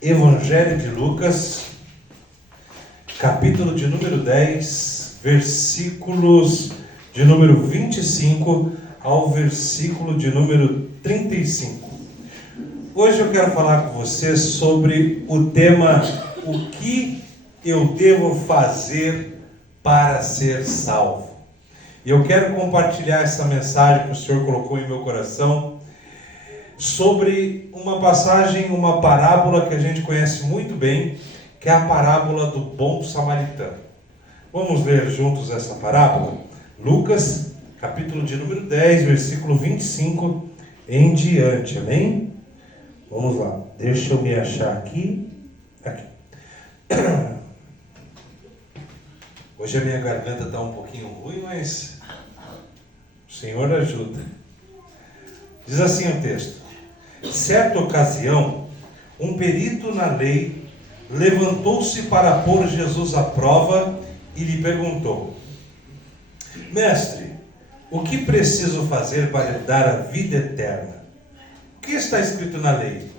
Evangelho de Lucas, capítulo de número 10, versículos de número 25 ao versículo de número 35. Hoje eu quero falar com você sobre o tema: o que eu devo fazer para ser salvo? E eu quero compartilhar essa mensagem que o Senhor colocou em meu coração sobre uma passagem, uma parábola que a gente conhece muito bem, que é a parábola do bom samaritano. Vamos ler juntos essa parábola? Lucas, capítulo de número 10, versículo 25 em diante, amém? Vamos lá, deixa eu me achar aqui. Hoje a minha garganta está um pouquinho ruim, mas o Senhor ajuda. Diz assim o texto: certa ocasião, um perito na lei levantou-se para pôr Jesus à prova e lhe perguntou: Mestre, o que preciso fazer para herdar a vida eterna? O que está escrito na lei?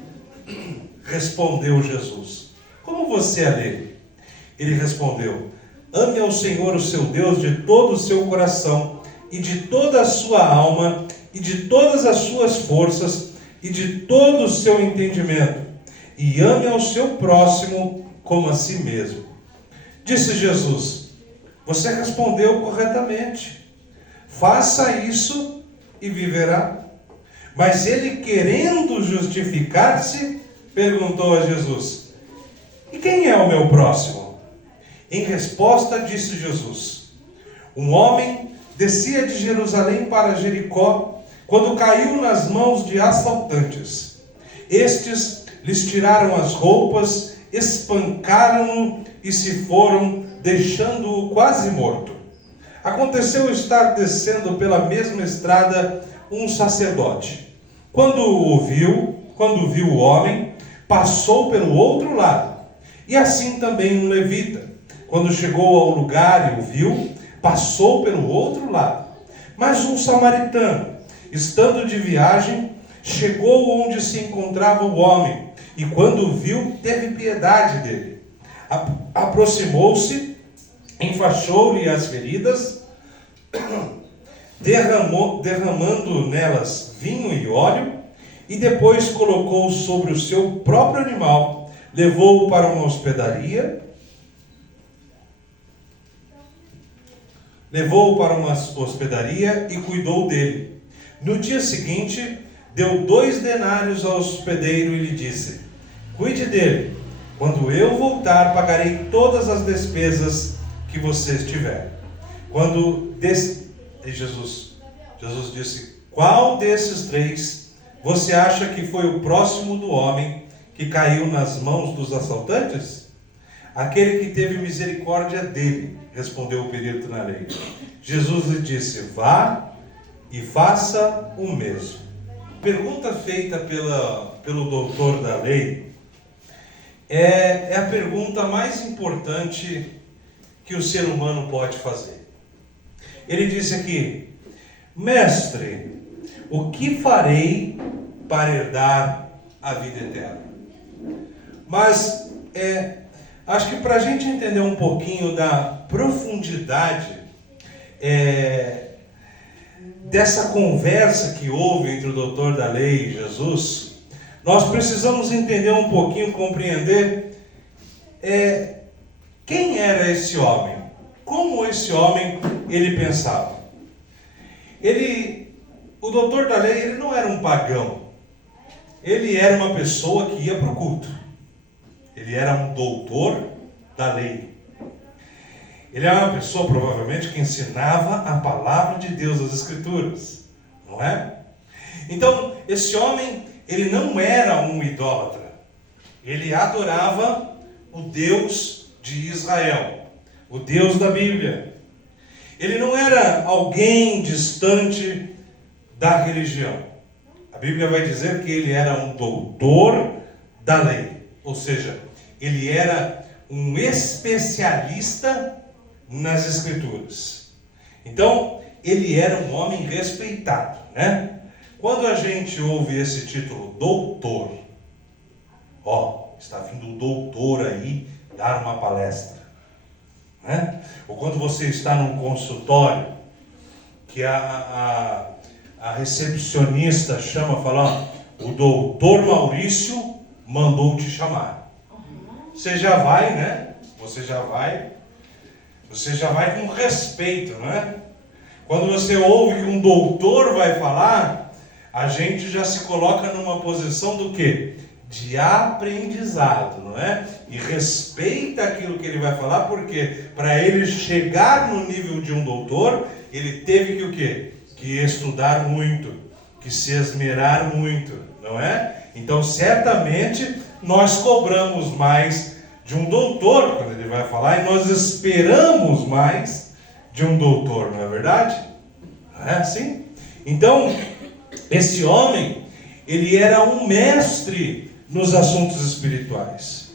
Respondeu Jesus: como você a lê? Ele respondeu: ame ao Senhor, o seu Deus, de todo o seu coração, e de toda a sua alma, e de todas as suas forças, e de todo o seu entendimento, e ame ao seu próximo como a si mesmo. Disse Jesus: você respondeu corretamente. Faça isso e viverá. Mas ele, querendo justificar-se, perguntou a Jesus: e quem é o meu próximo? Em resposta, disse Jesus: um homem descia de Jerusalém para Jericó quando caiu nas mãos de assaltantes. Estes lhes tiraram as roupas, espancaram-no e se foram, deixando-o quase morto. Aconteceu estar descendo pela mesma estrada um sacerdote. Quando viu o homem, passou pelo outro lado. E assim também um levita. Quando chegou ao lugar e o viu, passou pelo outro lado. Mas um samaritano, estando de viagem, chegou onde se encontrava o homem, e quando o viu, teve piedade dele. Aproximou-se, enfaixou-lhe as feridas, derramando nelas vinho e óleo, e depois colocou sobre o seu próprio animal, levou-o para uma hospedaria, e cuidou dele. No dia seguinte, deu 2 denários ao hospedeiro e lhe disse: cuide dele. Quando eu voltar, pagarei todas as despesas que você tiver. Jesus disse: qual desses 3 você acha que foi o próximo do homem que caiu nas mãos dos assaltantes? Aquele que teve misericórdia dele, respondeu o perito na lei. Jesus lhe disse: vá e faça o mesmo. Pergunta feita pelo doutor da lei é a pergunta mais importante que o ser humano pode fazer. Ele disse aqui: mestre, o que farei para herdar a vida eterna? Mas acho que para a gente entender um pouquinho da profundidade dessa conversa que houve entre o doutor da lei e Jesus, nós precisamos entender um pouquinho, compreender quem era esse homem, como esse homem ele pensava. O doutor da lei, ele não era um pagão, ele era uma pessoa que ia para o culto, ele era um doutor da lei. Ele era uma pessoa, provavelmente, que ensinava a palavra de Deus, as Escrituras, não é? Então, esse homem, ele não era um idólatra. Ele adorava o Deus de Israel, o Deus da Bíblia. Ele não era alguém distante da religião. A Bíblia vai dizer que ele era um doutor da lei, ou seja, ele era um especialista nas Escrituras. Então, ele era um homem respeitado, né? Quando a gente ouve esse título, doutor, está vindo um doutor aí dar uma palestra, né? Ou quando você está num consultório, que a recepcionista chama e fala, ó, o doutor Maurício mandou te chamar. Você já vai, né? Você já vai com respeito, não é? Quando você ouve que um doutor vai falar, a gente já se coloca numa posição do quê? De aprendizado, não é? E respeita aquilo que ele vai falar, porque para ele chegar no nível de um doutor, ele teve que o quê? Que estudar muito, que se esmerar muito, não é? Então, certamente, nós cobramos mais de um doutor, quando ele vai falar, e nós esperamos mais de um doutor, não é verdade? Não é assim? Então, esse homem, ele era um mestre nos assuntos espirituais.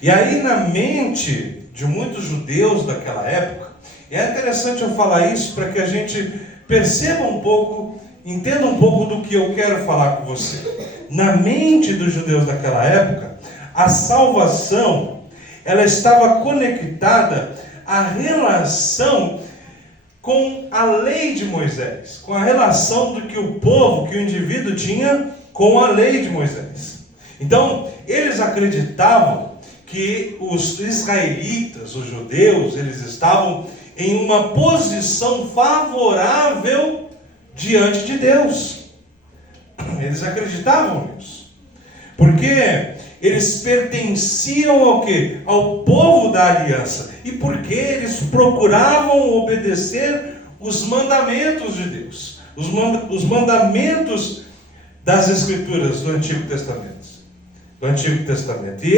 E aí, na mente de muitos judeus daquela época, e é interessante eu falar isso para que a gente perceba um pouco, entenda um pouco do que eu quero falar com você. Na mente dos judeus daquela época, a salvação, ela estava conectada à relação com a lei de Moisés, com a relação do que o povo, que o indivíduo tinha com a lei de Moisés. Então, eles acreditavam que os israelitas, os judeus, eles estavam em uma posição favorável diante de Deus. Eles acreditavam nisso. Porque eles pertenciam ao quê? Ao povo da aliança. E porque eles procuravam obedecer os mandamentos de Deus. Os mandamentos das Escrituras do Antigo Testamento. E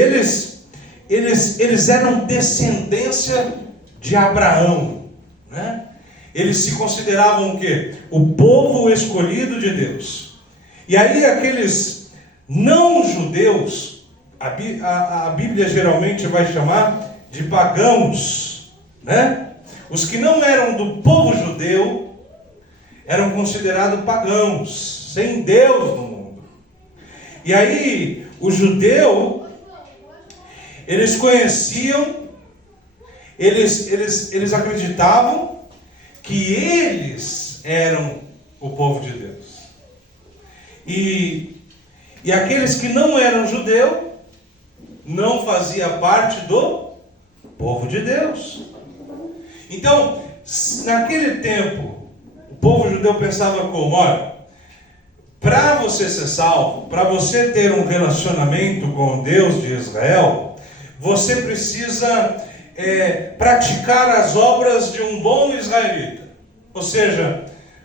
eles eram descendência de Abraão, né? Eles se consideravam o quê? O povo escolhido de Deus. E aí aqueles não judeus, a Bíblia geralmente vai chamar de pagãos, né? Os que não eram do povo judeu eram considerados pagãos, sem Deus no mundo. E aí o judeu, eles conheciam, eles acreditavam que eles eram o povo de Deus. E aqueles que não eram judeu não faziam parte do povo de Deus. Então, naquele tempo, o povo judeu pensava como? Olha, para você ser salvo, para você ter um relacionamento com o Deus de Israel, você precisa praticar as obras de um bom israelita. Ou seja,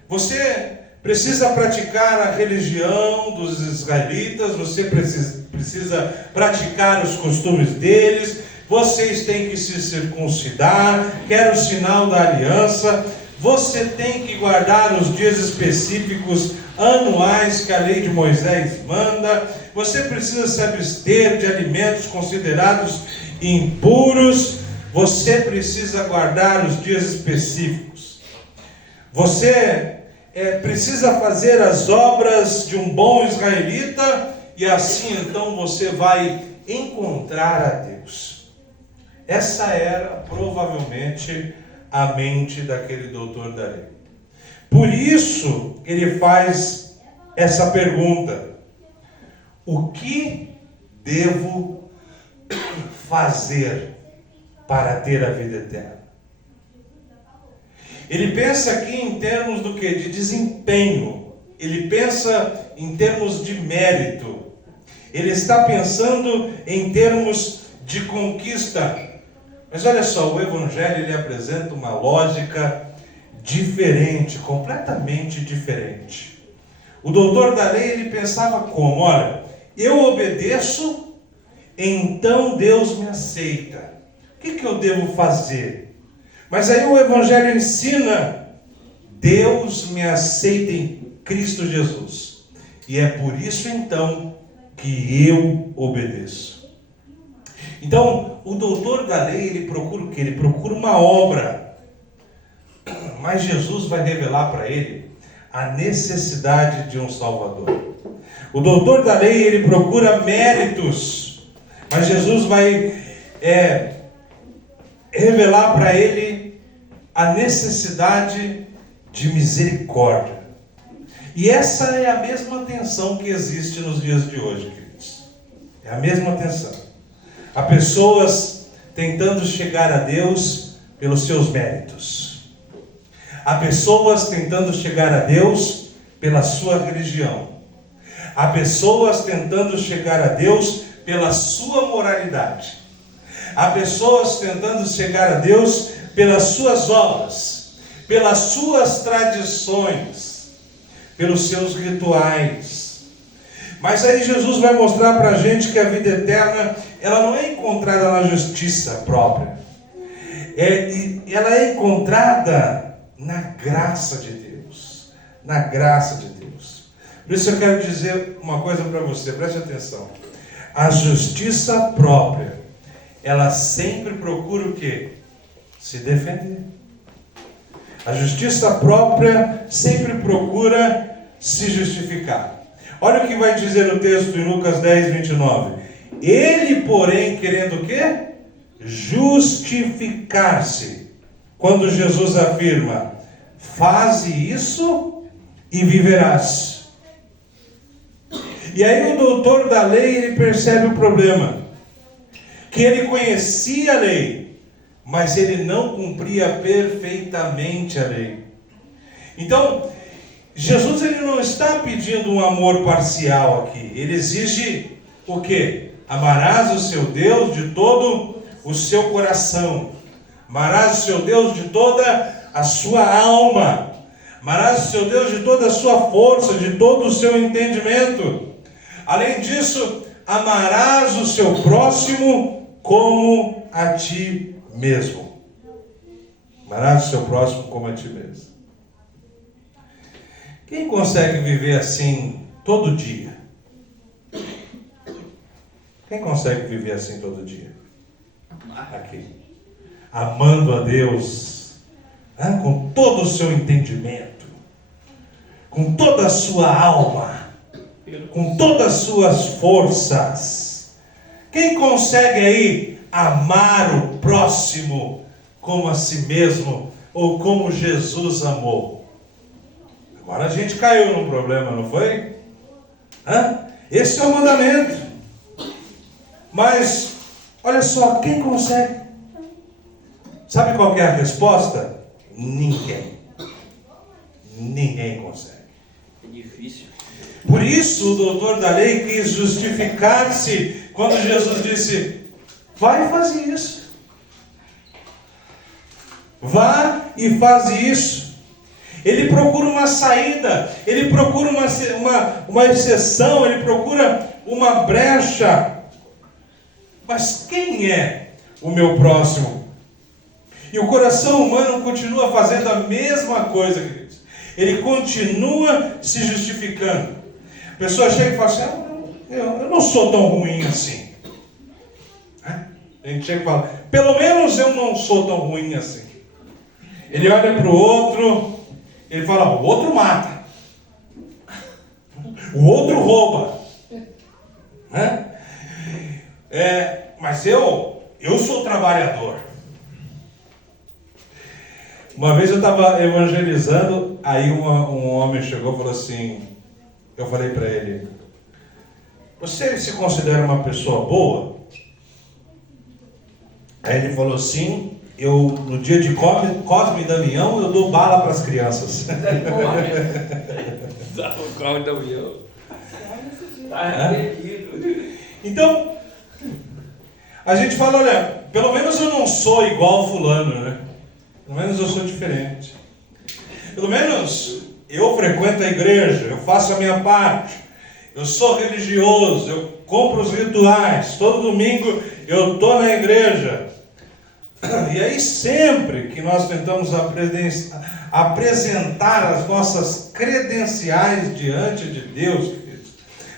você precisa praticar a religião dos israelitas, você precisa praticar os costumes deles, vocês têm que se circuncidar, quer o sinal da aliança, você tem que guardar os dias específicos anuais que a lei de Moisés manda, você precisa se abster de alimentos considerados impuros, você precisa guardar os dias específicos, você precisa fazer as obras de um bom israelita, e assim então você vai encontrar a Deus. Essa era provavelmente a mente daquele doutor da lei. Por isso ele faz essa pergunta: o que devo fazer para ter a vida eterna? Ele pensa aqui em termos do quê? De desempenho. Ele pensa em termos de mérito. Ele está pensando em termos de conquista. Mas olha só, o Evangelho ele apresenta uma lógica diferente, completamente diferente. O doutor da lei ele pensava como? Olha, eu obedeço, então Deus me aceita. O que eu devo fazer? Mas aí o Evangelho ensina: Deus me aceita em Cristo Jesus. E é por isso então que eu obedeço. Então, o doutor da lei, ele procura o quê? Ele procura uma obra. Mas Jesus vai revelar para ele a necessidade de um Salvador. O doutor da lei, ele procura méritos. Mas Jesus vai revelar para ele a necessidade de misericórdia. E essa é a mesma tensão que existe nos dias de hoje, queridos. É a mesma tensão. Há pessoas tentando chegar a Deus pelos seus méritos. Há pessoas tentando chegar a Deus pela sua religião. Há pessoas tentando chegar a Deus pela sua moralidade. Há pessoas tentando chegar a Deus pelas suas obras, pelas suas tradições, pelos seus rituais. Mas aí Jesus vai mostrar para a gente que a vida eterna, ela não é encontrada na justiça própria. Ela é encontrada na graça de Deus. Na graça de Deus. Por isso eu quero dizer uma coisa para você, preste atenção. A justiça própria, ela sempre procura o quê? Se defender. A justiça própria sempre procura se justificar. Olha o que vai dizer o texto em Lucas 10, 29. Ele, porém, querendo o quê? Justificar-se. Quando Jesus afirma, faze isso e viverás. E aí o doutor da lei, ele percebe o problema. Que ele conhecia a lei, mas ele não cumpria perfeitamente a lei. Então, Jesus ele não está pedindo um amor parcial aqui. Ele exige o quê? Amarás o seu Deus de todo o seu coração. Amarás o seu Deus de toda a sua alma. Amarás o seu Deus de toda a sua força, de todo o seu entendimento. Além disso, amarás o seu próximo como a ti mesmo. Amarás o seu próximo como a ti mesmo. Quem consegue viver assim todo dia? Quem consegue viver assim todo dia? Aqui. Amando a Deus, com todo o seu entendimento, com toda a sua alma, com todas as suas forças. Quem consegue aí amar o próximo como a si mesmo, ou como Jesus amou? Agora a gente caiu num problema, não foi? Esse é o mandamento. Mas, olha só, quem consegue? Sabe qual que é a resposta? Ninguém. Ninguém consegue. É difícil. Por isso o doutor da lei quis justificar-se quando Jesus disse, vai e faz isso. Vá e faz isso. Ele procura uma saída, ele procura uma exceção, ele procura uma brecha. Mas quem é o meu próximo? E o coração humano continua fazendo a mesma coisa, queridos. Ele continua se justificando. A pessoa chega e fala assim, eu não sou tão ruim assim. A gente chega e fala, pelo menos eu não sou tão ruim assim. Ele olha para o outro, ele fala, o outro mata. O outro rouba. Mas eu sou trabalhador. Uma vez eu estava evangelizando, aí um homem chegou e falou assim, eu falei para ele, você se considera uma pessoa boa? Aí ele falou assim, no dia de Cosme e Damião, eu dou bala para as crianças. Dá o Cosme e Damião. Então, a gente fala, olha, pelo menos eu não sou igual fulano, né? Pelo menos eu sou diferente. Pelo menos eu frequento a igreja, eu faço a minha parte, eu sou religioso, eu cumpro os rituais, todo domingo eu estou na igreja. E aí sempre que nós tentamos apresentar as nossas credenciais diante de Deus,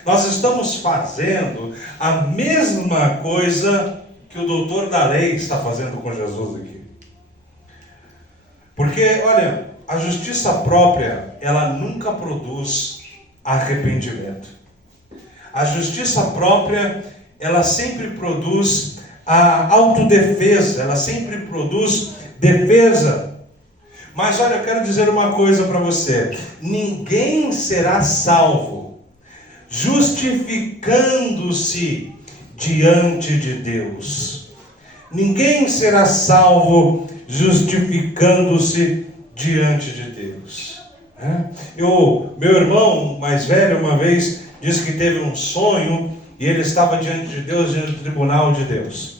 nós estamos fazendo a mesma coisa que o doutor da lei está fazendo com Jesus aqui. Porque, olha, a justiça própria, ela nunca produz arrependimento. A justiça própria, ela sempre produz a autodefesa, ela sempre produz defesa. Mas olha, eu quero dizer uma coisa para você: ninguém será salvo justificando-se diante de Deus. Ninguém será salvo justificando-se diante de Deus. Meu irmão mais velho uma vez disse que teve um sonho e ele estava diante de Deus, diante do tribunal de Deus.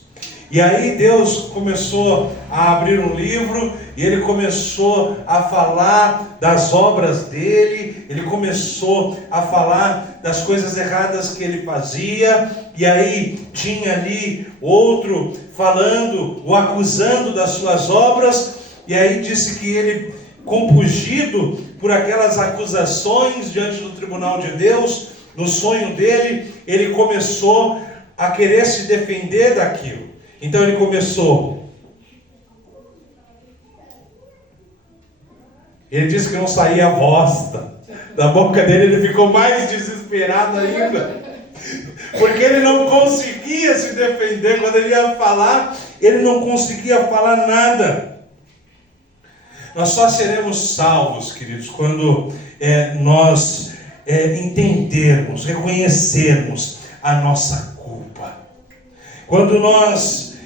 E aí Deus começou a abrir um livro e ele começou a falar das obras dele, ele começou a falar das coisas erradas que ele fazia, e aí tinha ali outro falando, o acusando das suas obras, e aí disse que ele, compungido por aquelas acusações diante do tribunal de Deus, no sonho dele, ele começou a querer se defender daquilo. Então ele começou. Ele disse que não saía voz da boca dele, ele ficou mais desesperado ainda. Porque ele não conseguia se defender. Quando ele ia falar, ele não conseguia falar nada. Nós só seremos salvos, queridos, quando nós entendermos, reconhecermos a nossa culpa. Quando nós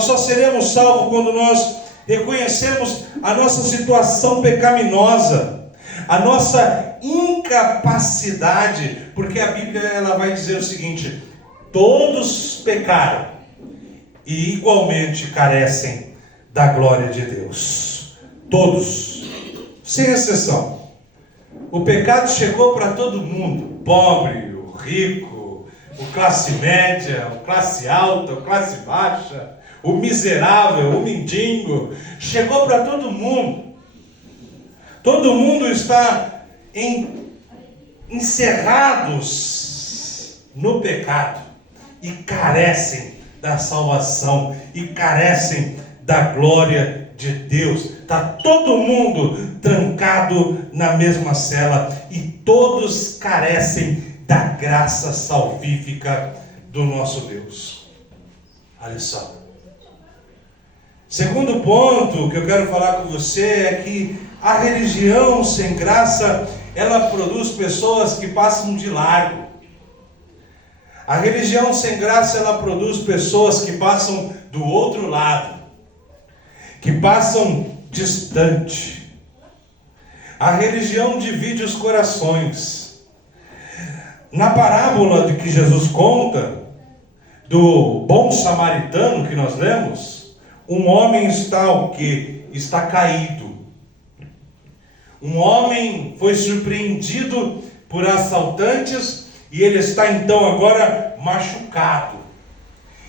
só seremos salvos quando nós reconhecemos a nossa situação pecaminosa, a nossa incapacidade, porque a Bíblia ela vai dizer o seguinte: todos pecaram e igualmente carecem da glória de Deus. Todos, sem exceção. O pecado chegou para todo mundo, pobre, o rico, o classe média, o classe alta, o classe baixa, o miserável, o mendigo, chegou para todo mundo. Todo mundo está encerrados no pecado e carecem da salvação e carecem da glória de Deus. Está todo mundo trancado na mesma cela e todos carecem da graça salvífica do nosso Deus. Olha só. Segundo ponto que eu quero falar com você é que a religião sem graça, ela produz pessoas que passam de largo. A religião sem graça, ela produz pessoas que passam do outro lado, que passam distante. A religião divide os corações. Na parábola de que Jesus conta, do bom samaritano que nós lemos, um homem está o quê? Está caído. Um homem foi surpreendido por assaltantes e ele está então agora machucado.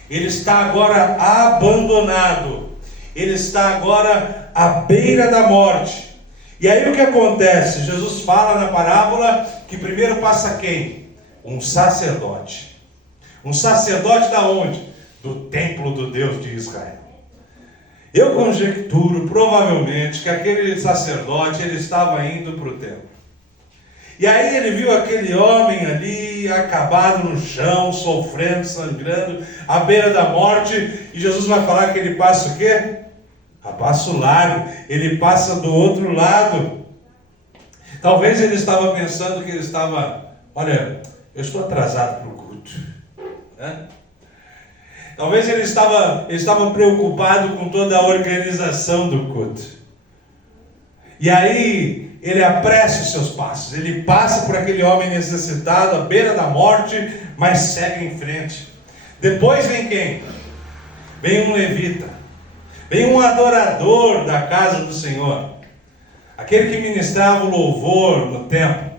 Ele está agora abandonado. Ele está agora à beira da morte. E aí o que acontece? Jesus fala na parábola que primeiro passa quem? Um sacerdote. Um sacerdote da onde? Do templo do Deus de Israel. Eu conjecturo provavelmente que aquele sacerdote ele estava indo para o templo. E aí ele viu aquele homem ali acabado no chão, sofrendo, sangrando, à beira da morte, e Jesus vai falar que ele passa o quê? A passo largo. Ele passa do outro lado. Talvez ele estava pensando que ele estava, olha, eu estou atrasado para o culto, né? Talvez ele estava preocupado com toda a organização do culto. E aí ele apressa os seus passos. Ele passa por aquele homem necessitado, à beira da morte, mas segue em frente. Depois vem quem? Vem um levita. Vem um adorador da casa do Senhor. Aquele que ministrava o louvor no templo.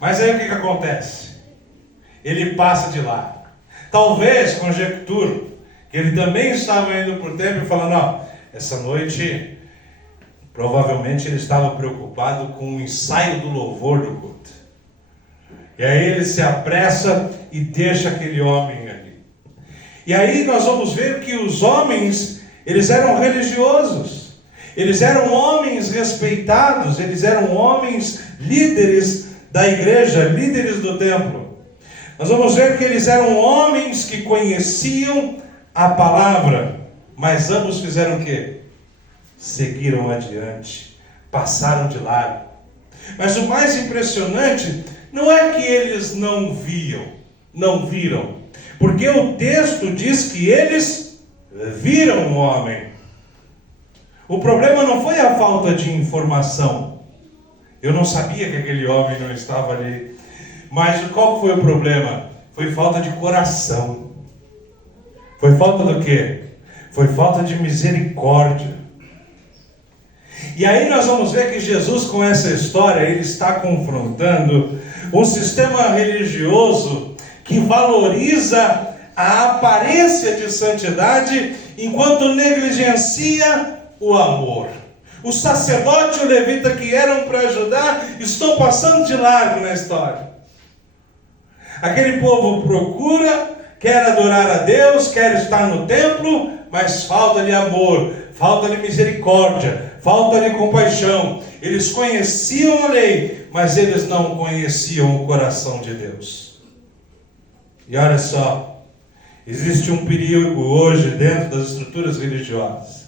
Mas aí o que acontece? Ele passa de lá. Talvez, conjecturo, que ele também estava indo para o templo e falando, não, essa noite, provavelmente ele estava preocupado com o ensaio do louvor do culto. E aí ele se apressa e deixa aquele homem ali. E aí nós vamos ver que os homens, eles eram religiosos. Eles eram homens respeitados, eles eram homens líderes da igreja, líderes do templo. nós vamos ver que eles eram homens que conheciam a palavra, mas ambos fizeram o quê? Seguiram adiante, passaram de largo. Mas o mais impressionante não é que eles não viram, porque o texto diz que eles viram o homem. O problema não foi a falta de informação. Eu não sabia que aquele homem não estava ali. Mas qual foi o problema? Foi falta de coração. Foi falta do quê? Foi falta de misericórdia. E aí nós vamos ver que Jesus, com essa história, ele está confrontando um sistema religioso que valoriza a aparência de santidade enquanto negligencia o amor. O sacerdote e o levita que eram para ajudar estão passando de largo na história. Aquele povo procura, quer adorar a Deus, quer estar no templo, mas falta de amor, falta de misericórdia, falta de compaixão. Eles conheciam a lei, mas eles não conheciam o coração de Deus. E olha só, existe um perigo hoje dentro das estruturas religiosas.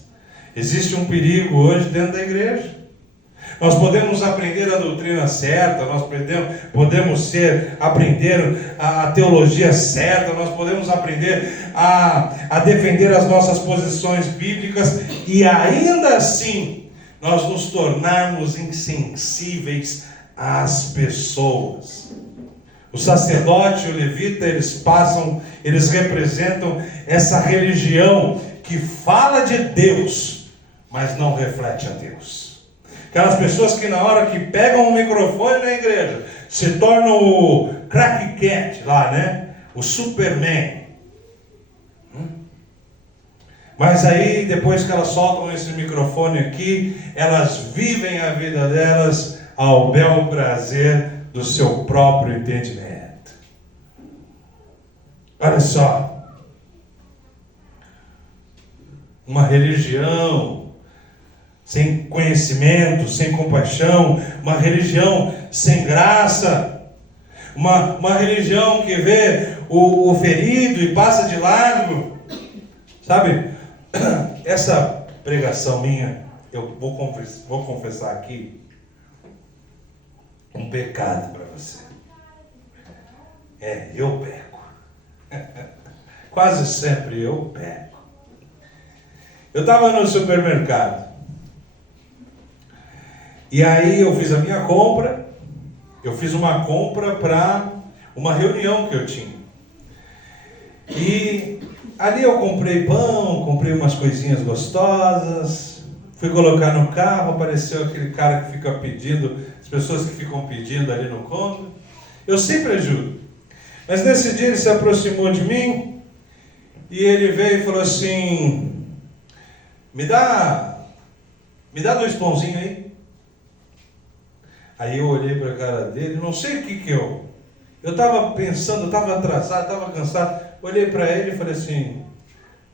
Existe um perigo hoje dentro da igreja. Nós podemos aprender a doutrina certa, nós podemos aprender a teologia certa, nós podemos aprender a defender as nossas posições bíblicas e ainda assim nós nos tornarmos insensíveis às pessoas. O sacerdote e o levita, eles representam essa religião que fala de Deus, mas não reflete a Deus. Aquelas pessoas que na hora que pegam o microfone na igreja, se tornam o crack cat lá, né? O Superman. Mas aí, depois que elas soltam esse microfone aqui, elas vivem a vida delas ao bel prazer do seu próprio entendimento. Olha só. Uma religião sem conhecimento, sem compaixão, uma religião sem graça, uma religião que vê o ferido e passa de largo. Sabe, essa pregação minha, eu vou confessar aqui um pecado para você. Eu peco. Quase sempre eu peco. Eu estava no supermercado. E aí eu fiz a minha compra. Eu fiz uma compra para uma reunião que eu tinha. E ali eu comprei pão, comprei umas coisinhas gostosas. Fui colocar no carro, apareceu aquele cara que fica pedindo, as pessoas que ficam pedindo ali no cômodo. Eu sempre ajudo. Mas nesse dia ele se aproximou de mim e ele veio e falou assim: me dá 2 pãozinhos aí. Aí eu olhei para a cara dele, não sei o que eu estava pensando, eu estava atrasado, estava cansado. Olhei para ele e falei assim: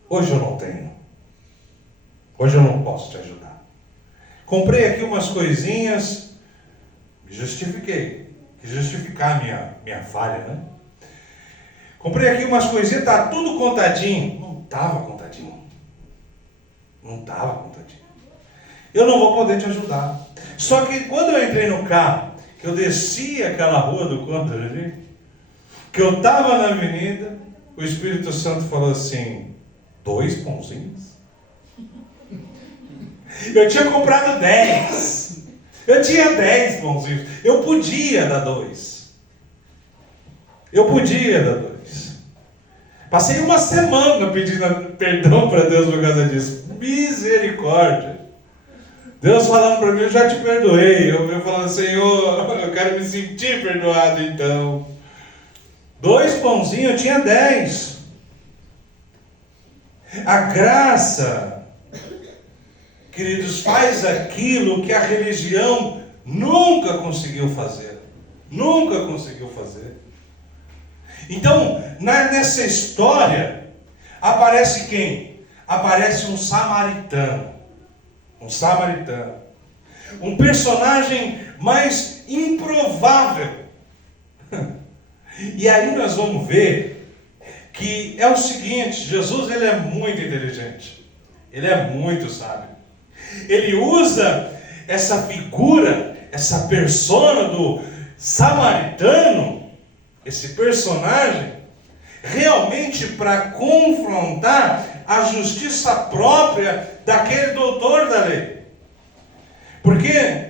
hoje eu não tenho. Hoje eu não posso te ajudar. Comprei aqui umas coisinhas, me justifiquei. Quis justificar a minha falha, né? Comprei aqui umas coisinhas, está tudo contadinho. Não estava contadinho. Eu não vou poder te ajudar. Só que quando eu entrei no carro, que eu desci aquela rua do Contra ali, que eu estava na avenida, o Espírito Santo falou assim: 2 pãozinhos? Eu tinha comprado 10. Eu tinha 10 pãozinhos. Eu podia dar 2. Passei uma semana pedindo perdão para Deus por causa disso. Misericórdia. Deus falando para mim: eu já te perdoei. Eu falando: Senhor, eu quero me sentir perdoado então. 2 pãozinhos, eu tinha 10. A graça, queridos, faz aquilo que a religião nunca conseguiu fazer. Então, nessa história, aparece quem? Aparece um samaritano. Um personagem mais improvável. E aí nós vamos ver que é o seguinte: Jesus, ele é muito inteligente, ele é muito sábio. Ele usa essa figura, essa persona do samaritano, esse personagem, realmente para confrontar a justiça própria daquele doutor da lei. Porque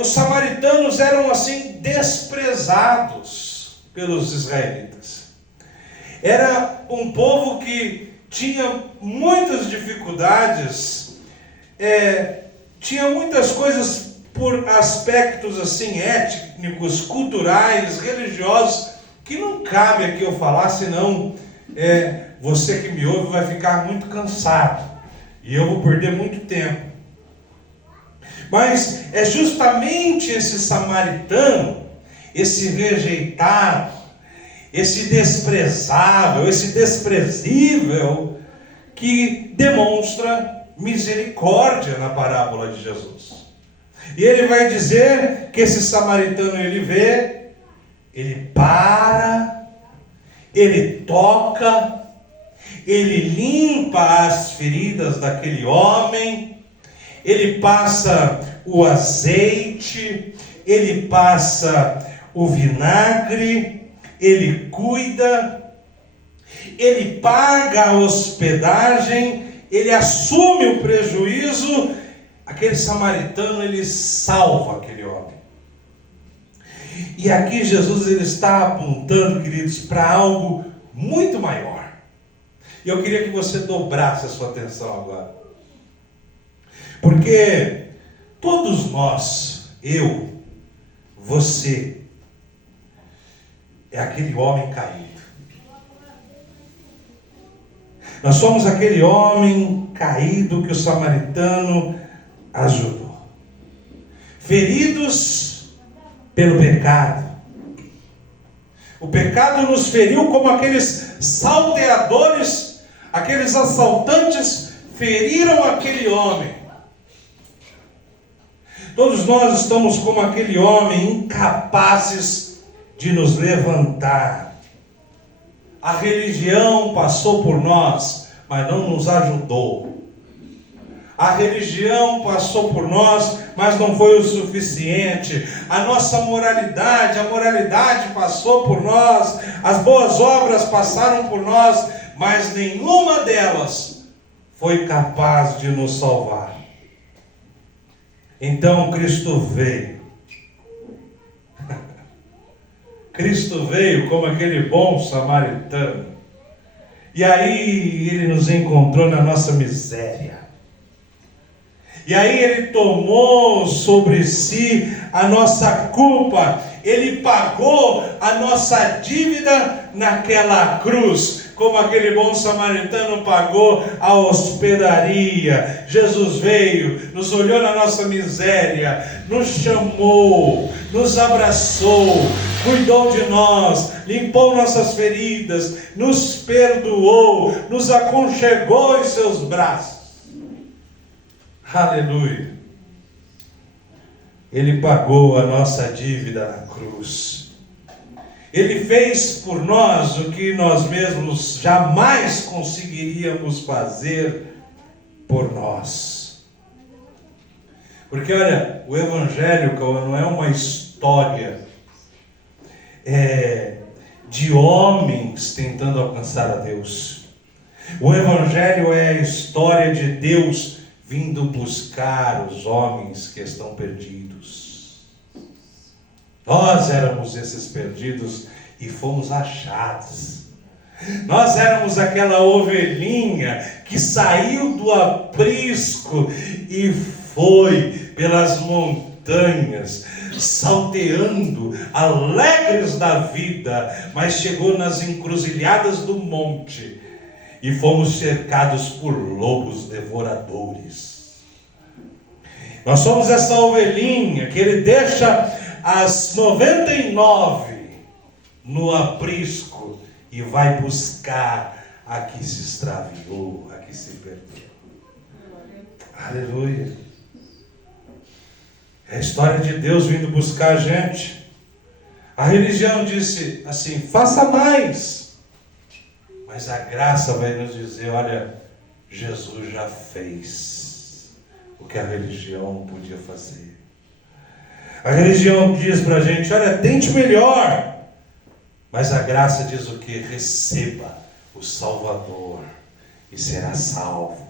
os samaritanos eram assim desprezados pelos israelitas. Era um povo que tinha muitas dificuldades, tinha muitas coisas por aspectos assim étnicos, culturais, religiosos, que não cabe aqui eu falar, senão você que me ouve vai ficar muito cansado e eu vou perder muito tempo. Mas é justamente esse samaritano, esse rejeitado, esse desprezável, esse desprezível, que demonstra misericórdia na parábola de Jesus. E ele vai dizer que esse samaritano, ele vê, ele para, ele toca, ele limpa as feridas daquele homem, ele passa o azeite, ele passa o vinagre, ele cuida, ele paga a hospedagem, ele assume o prejuízo. Aquele samaritano, ele salva aquele homem. E aqui Jesus, ele está apontando, queridos, para algo muito maior. E eu queria que você dobrasse a sua atenção agora. Porque todos nós, eu, você, é aquele homem caído. Nós somos aquele homem caído que o samaritano ajudou. Feridos pelo pecado. O pecado nos feriu como aqueles salteadores, aqueles assaltantes feriram aquele homem. Todos nós estamos como aquele homem, incapazes de nos levantar. A religião passou por nós, mas não nos ajudou. A religião passou por nós, mas não foi o suficiente. A nossa moralidade, a moralidade passou por nós, as boas obras passaram por nós, mas nenhuma delas foi capaz de nos salvar. Então Cristo veio. Cristo veio como aquele bom samaritano. E aí ele nos encontrou na nossa miséria. E aí ele tomou sobre si a nossa culpa. Ele pagou a nossa dívida naquela cruz, como aquele bom samaritano pagou a hospedaria. Jesus veio, nos olhou na nossa miséria, nos chamou, nos abraçou, cuidou de nós, limpou nossas feridas, nos perdoou, nos aconchegou em seus braços. Aleluia! Ele pagou a nossa dívida na cruz. Ele fez por nós o que nós mesmos jamais conseguiríamos fazer por nós. Porque olha, o Evangelho não é uma história de homens tentando alcançar a Deus. O Evangelho é a história de Deus vindo buscar os homens que estão perdidos. Nós éramos esses perdidos e fomos achados. Nós éramos aquela ovelhinha que saiu do aprisco e foi pelas montanhas, salteando, alegres da vida, mas chegou nas encruzilhadas do monte e fomos cercados por lobos devoradores. Nós somos essa ovelhinha que ele deixa as 99 no aprisco e vai buscar a que se extraviou, a que se perdeu. Aleluia! É a história de Deus vindo buscar a gente. A religião disse assim: faça mais. Mas a graça vai nos dizer: olha, Jesus já fez o que a religião não podia fazer. A religião diz para a gente: olha, tente melhor. Mas a graça diz o que? Receba o Salvador e será salvo.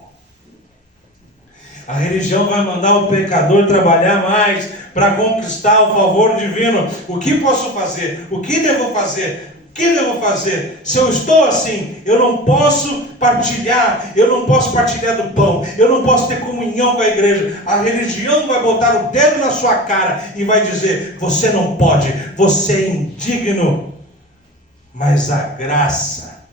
A religião vai mandar o pecador trabalhar mais para conquistar o favor divino. O que posso fazer? O que devo fazer? O que devo fazer? Se eu estou assim, eu não posso partilhar do pão, eu não posso ter comunhão com a igreja. A religião vai botar o dedo na sua cara e vai dizer: você não pode, você é indigno. Mas a graça,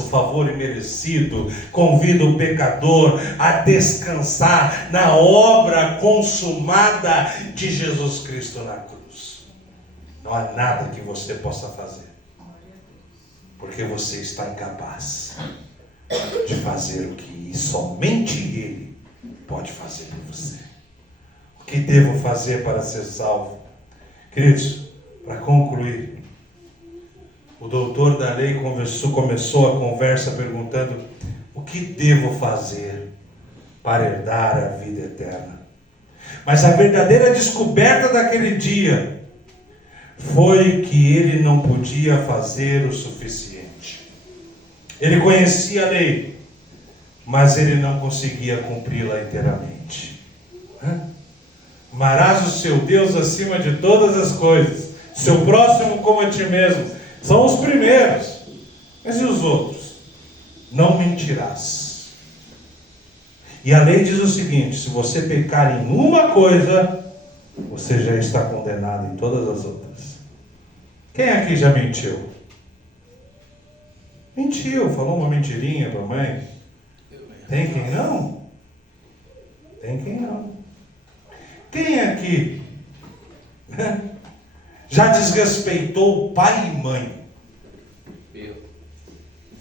o favor imerecido, convida o pecador a descansar na obra consumada de Jesus Cristo na cruz. Não há nada que você possa fazer, porque você está incapaz de fazer o que somente Ele pode fazer por você. O que devo fazer para ser salvo? Queridos, para concluir, o doutor da lei começou a conversa perguntando: o que devo fazer para herdar a vida eterna? Mas a verdadeira descoberta daquele dia foi que ele não podia fazer o suficiente. Ele conhecia a lei, mas ele não conseguia cumpri-la inteiramente. Amarás o seu Deus acima de todas as coisas, seu próximo como a ti mesmo. São os primeiros. Mas e os outros? Não mentirás. E a lei diz o seguinte: se você pecar em uma coisa, você já está condenado em todas as outras. Quem aqui já mentiu? Mentiu, falou uma mentirinha para a mãe. Tem quem não? Tem quem não. Quem aqui já desrespeitou pai e mãe? Eu.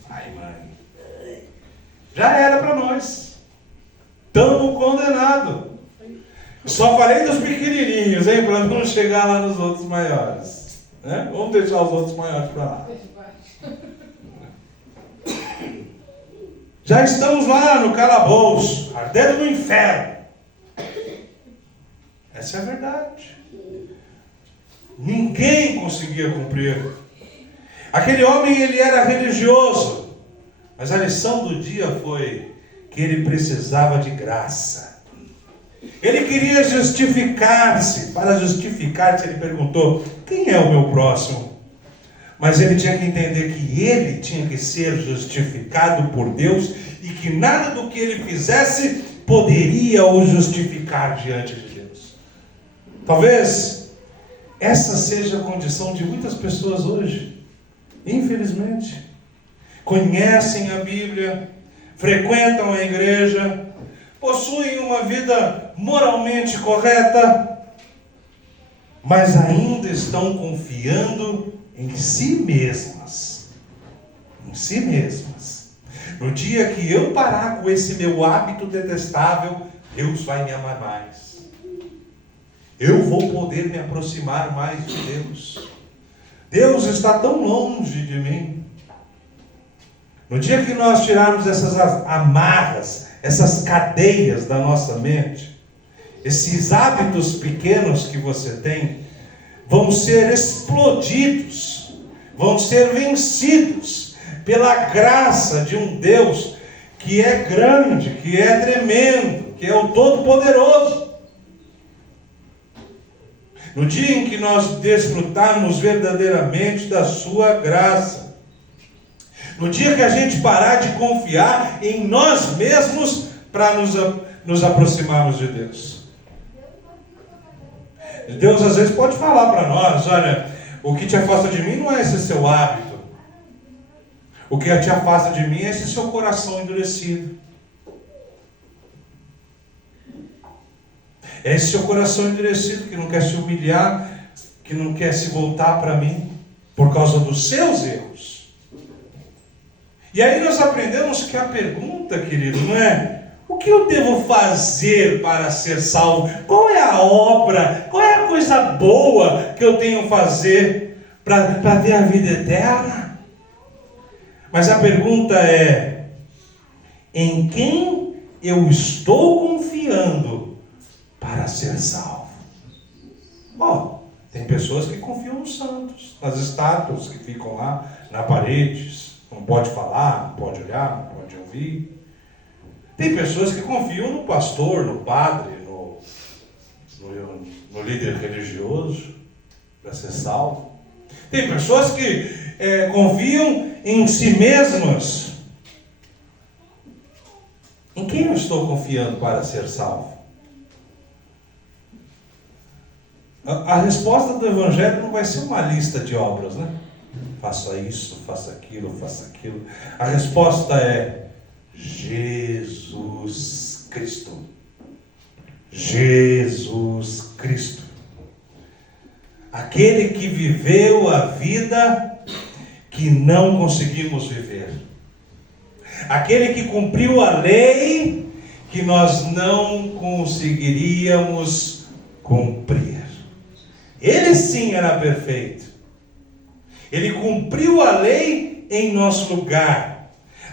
Pai e mãe. Já era para nós. Estamos condenados. Só falei dos pequenininhos, hein? Para não chegar lá nos outros maiores. Né? Vamos deixar os outros maiores para lá. Já estamos lá no calabouço, ardendo no inferno. Essa é a verdade. Ninguém conseguia cumprir. Aquele homem, ele era religioso, mas a lição do dia foi que ele precisava de graça. Ele queria justificar-se. Para justificar-se, ele perguntou: quem é o meu próximo? Mas ele tinha que entender que ele tinha que ser justificado por Deus e que nada do que ele fizesse poderia o justificar diante de Deus. Talvez essa seja a condição de muitas pessoas hoje, infelizmente. Conhecem a Bíblia, frequentam a igreja, possuem uma vida moralmente correta, mas ainda estão confiando em si mesmas. Em si mesmas. No dia que eu parar com esse meu hábito detestável, Deus vai me amar mais. Eu vou poder me aproximar mais de Deus. Deus está tão longe de mim. No dia que nós tirarmos essas amarras, essas cadeias da nossa mente, esses hábitos pequenos que você tem, vão ser explodidos, vão ser vencidos pela graça de um Deus que é grande, que é tremendo, que é o Todo-Poderoso. No dia em que nós desfrutarmos verdadeiramente da sua graça, no dia que a gente parar de confiar em nós mesmos para nos aproximarmos de Deus. Deus às vezes pode falar para nós: olha, o que te afasta de mim não é esse seu hábito. O que te afasta de mim é esse seu coração endurecido. É esse seu coração endurecido que não quer se humilhar, que não quer se voltar para mim por causa dos seus erros. E aí nós aprendemos que a pergunta, querido, não é: o O que eu devo fazer para ser salvo? Qual é a obra? Qual é a coisa boa que eu tenho que fazer para ter a vida eterna? Mas a pergunta é: em quem eu estou confiando para ser salvo? Bom, tem pessoas que confiam nos santos, nas estátuas que ficam lá na parede, não pode falar, não pode olhar, não pode ouvir. Tem pessoas que confiam no pastor, no padre, no líder religioso para ser salvo. Tem pessoas que confiam em si mesmas. Em quem eu estou confiando para ser salvo? A resposta do Evangelho não vai ser uma lista de obras, né? Faça isso, faça aquilo, faça aquilo. A resposta é Jesus Cristo. Jesus Cristo. Aquele que viveu a vida que não conseguimos viver. Aquele que cumpriu a lei que nós não conseguiríamos cumprir. Ele sim era perfeito. Ele cumpriu a lei em nosso lugar.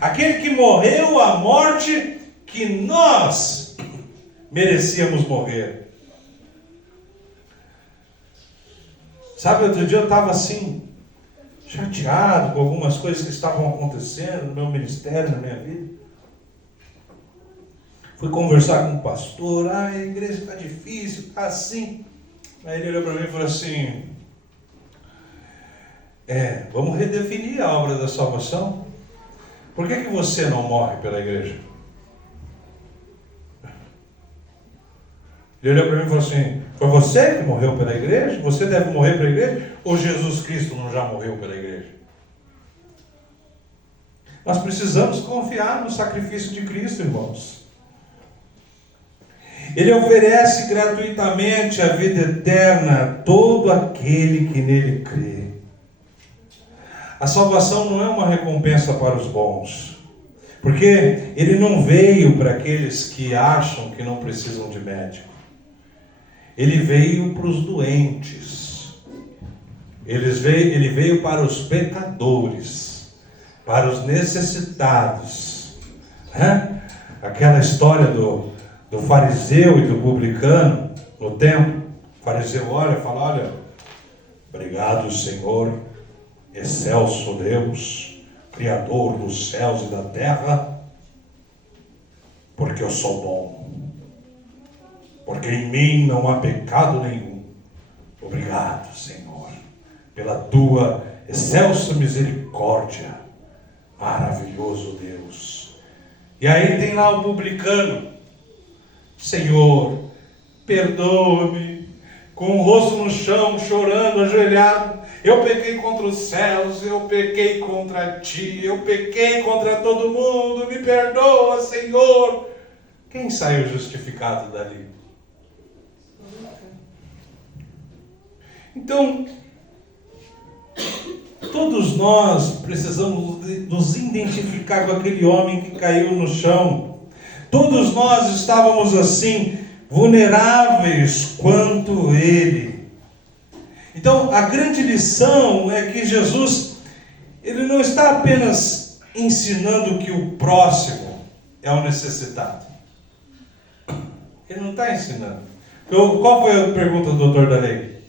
Aquele que morreu a morte que nós merecíamos morrer. Sabe, outro dia eu estava assim, chateado com algumas coisas que estavam acontecendo no meu ministério, na minha vida. Fui conversar com o pastor, a igreja está difícil, está assim. Aí ele olhou para mim e falou assim, vamos redefinir a obra da salvação. Por que você não morre pela igreja? Ele olhou para mim e falou assim, foi você que morreu pela igreja? Você deve morrer pela igreja? Ou Jesus Cristo não já morreu pela igreja? Nós precisamos confiar no sacrifício de Cristo, irmãos. Ele oferece gratuitamente a vida eterna a todo aquele que nele crê. A salvação não é uma recompensa para os bons, porque ele não veio para aqueles que acham que não precisam de médico. Ele veio para os doentes. Ele veio para os pecadores, para os necessitados. Aquela história do fariseu e do publicano no templo. O fariseu olha e fala, olha, obrigado, Senhor, excelso Deus, Criador dos céus e da terra, porque eu sou bom, porque em mim não há pecado nenhum. Obrigado, Senhor, pela tua excelsa misericórdia, maravilhoso Deus. E aí tem lá o publicano, Senhor, perdoa-me, com o rosto no chão, chorando, ajoelhado. Eu pequei contra os céus, eu pequei contra ti, eu pequei contra todo mundo, me perdoa, Senhor. Quem saiu justificado dali? Então, todos nós precisamos nos identificar com aquele homem que caiu no chão. Todos nós estávamos assim, vulneráveis quanto ele. Então, a grande lição é que Jesus, ele não está apenas ensinando que o próximo é o necessitado. Ele não está ensinando. Então, qual foi a pergunta do doutor da lei?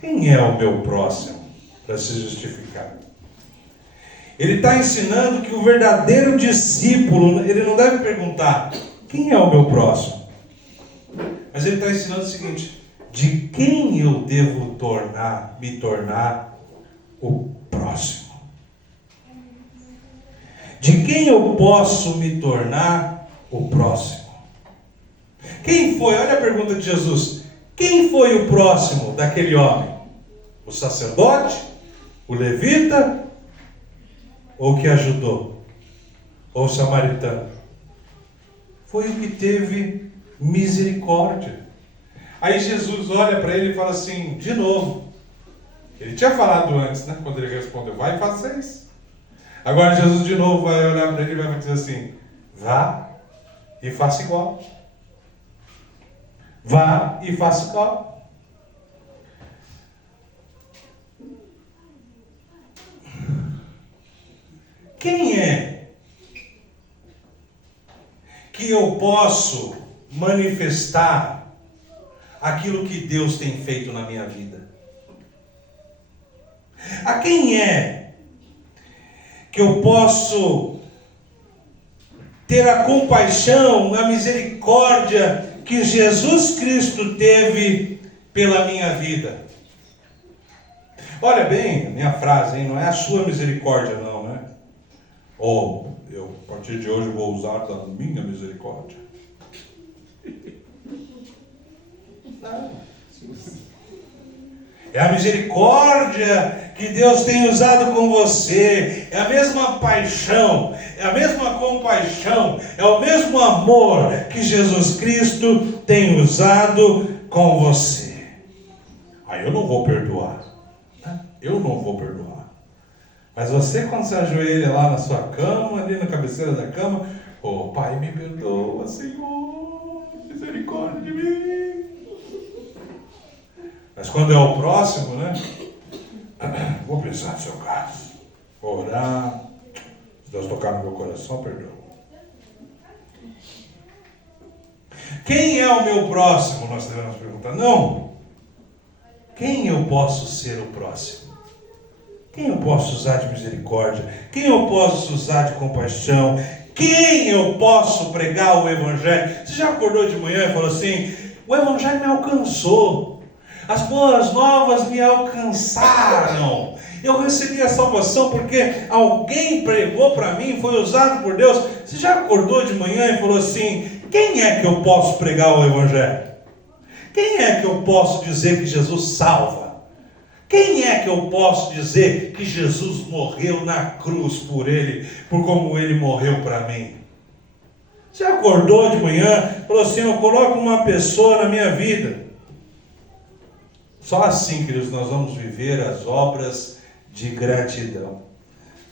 Quem é o meu próximo? Para se justificar. Ele está ensinando que o verdadeiro discípulo, ele não deve perguntar, quem é o meu próximo? Mas ele está ensinando o seguinte, de quem eu devo me tornar o próximo? De quem eu posso me tornar o próximo? Quem foi? Olha a pergunta de Jesus. Quem foi o próximo daquele homem? O sacerdote? O levita? Ou o que ajudou? Ou o samaritano? Foi o que teve misericórdia. Aí Jesus olha para ele e fala assim, de novo. Ele tinha falado antes, né? Quando ele respondeu, vai e faça isso. Agora Jesus de novo vai olhar para ele e vai dizer assim, vá e faça igual. Vá e faça igual. Quem é que eu posso manifestar aquilo que Deus tem feito na minha vida? A quem é que eu posso ter a compaixão, a misericórdia que Jesus Cristo teve pela minha vida? Olha bem a minha frase, hein? Não é a sua misericórdia não, né? Ou eu, a partir de hoje, vou usar da minha misericórdia. Não. É a misericórdia que Deus tem usado com você. É a mesma paixão, é a mesma compaixão, é o mesmo amor que Jesus Cristo tem usado com você. Aí eu não vou perdoar. Eu não vou perdoar. Mas você, quando se ajoelha lá na sua cama, ali na cabeceira da cama, oh, Pai, me perdoa, Senhor, misericórdia de mim. Mas quando é o próximo, né? Vou pensar no seu caso. Vou orar. Se Deus tocar no meu coração, perdoa. Quem é o meu próximo? Nós devemos perguntar. Não. Quem eu posso ser o próximo? Quem eu posso usar de misericórdia? Quem eu posso usar de compaixão? Quem eu posso pregar o Evangelho? Você já acordou de manhã e falou assim: o Evangelho me alcançou. As boas novas me alcançaram. Eu recebi a salvação porque alguém pregou para mim, foi usado por Deus. Você já acordou de manhã e falou assim: quem é que eu posso pregar o Evangelho? Quem é que eu posso dizer que Jesus salva? Quem é que eu posso dizer que Jesus morreu na cruz por ele, por como ele morreu para mim? Você acordou de manhã e falou assim: eu coloco uma pessoa na minha vida. Só assim, queridos, nós vamos viver as obras de gratidão.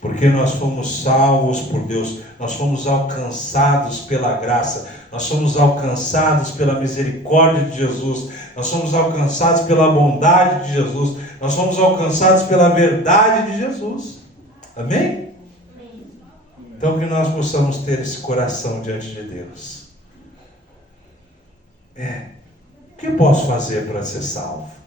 Porque nós fomos salvos por Deus, nós fomos alcançados pela graça, nós fomos alcançados pela misericórdia de Jesus, nós fomos alcançados pela bondade de Jesus, nós fomos alcançados pela verdade de Jesus. Amém? Então que nós possamos ter esse coração diante de Deus. O que eu posso fazer para ser salvo?